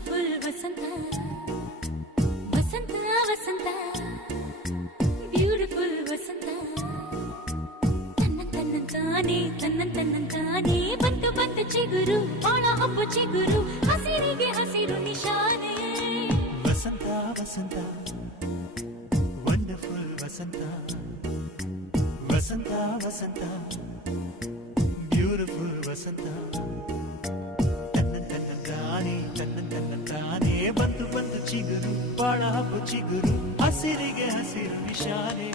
beautiful ವಸಂತ ವಸಂತ ವಸಂತ beautiful ವಸಂತ ತನ್ನಂತಾನೆ ಬಂತು ಬಂತು ಚಿಗುರು ಬಾಳ ಹಬ್ಬ ಚಿಗುರು ಹಸಿರಿಗೆ ಹಸಿರು ನಿಶಾನೆ ವಸಂತ ವಸಂತ ವಂಡರ್ಫುಲ್ ವಸಂತ ವಸಂತ ವಸಂತ ಬ್ಯೂಟಿಫುಲ್ ವಸಂತ ತನ್ನಂತಾನೆ ಬಂತು ಬಂತು ಚಿಗುರು ಬಾಳ ಹಬ್ಬ ಚಿಗುರು ಹಸಿರಿಗೆ ಹಸಿರು ನಿಶಾನೆ